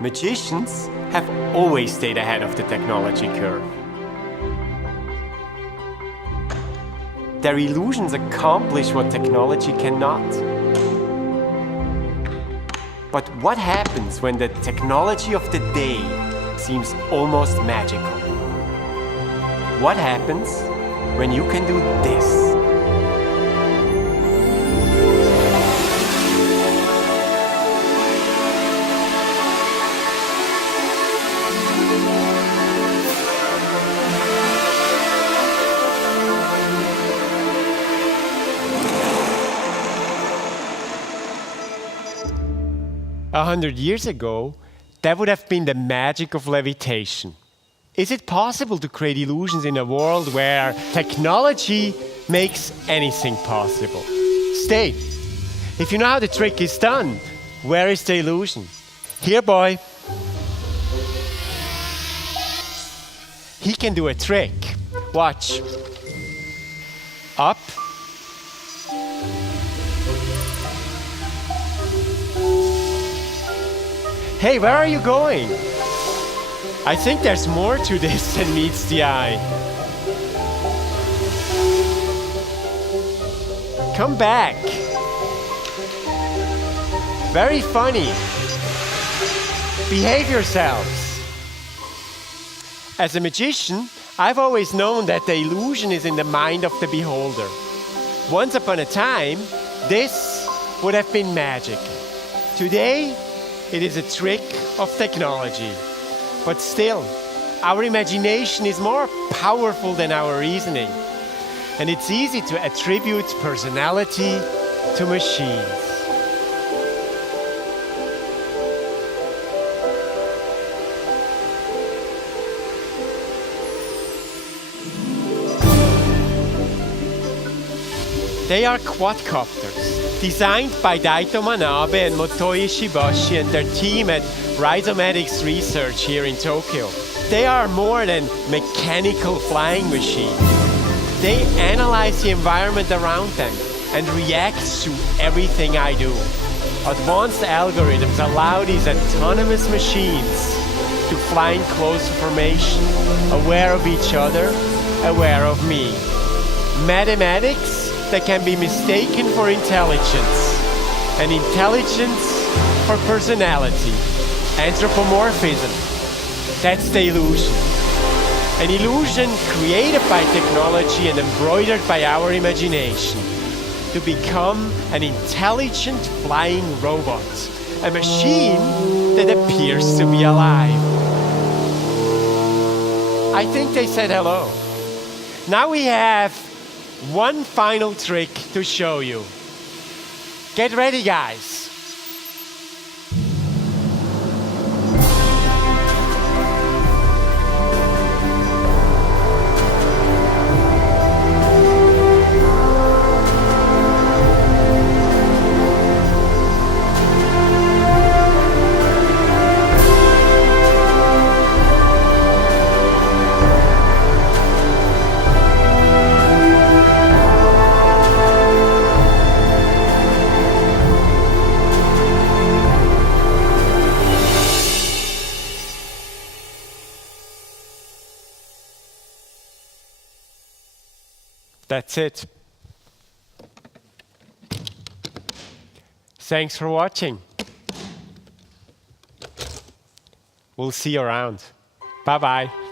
Magicians have always stayed ahead of the technology curve. Their illusions accomplish what technology cannot. But what happens when the technology of the day seems almost magical? What happens when you can do this? 100 years ago, that would have been the magic of levitation. Is it possible to create illusions in a world where technology makes anything possible? Stay. If you know how the trick is done, where is the illusion? Here, boy. He can do a trick. Watch. Up. Hey, where are you going? I think there's more to this than meets the eye. Come back. Very funny. Behave yourselves. As a magician, I've always known that the illusion is in the mind of the beholder. Once upon a time, this would have been magic. Today, it is a trick of technology. But still, our imagination is more powerful than our reasoning. And it's easy to attribute personality to machines. They are quadcopters, designed by Daito Manabe and Motoi Ishibashi and their team at Rhizomatics Research here in Tokyo. They are more than mechanical flying machines. They analyze the environment around them and react to everything I do. Advanced algorithms allow these autonomous machines to fly in close formation, aware of each other, aware of me. Mathematics that can be mistaken for intelligence, and intelligence for personality. Anthropomorphism, that's the illusion. An illusion created by technology and embroidered by our imagination to become an intelligent flying robot, a machine that appears to be alive. I think they said hello. Now we have one final trick to show you. Get ready, guys. That's it. Thanks for watching. We'll see you around. Bye-bye.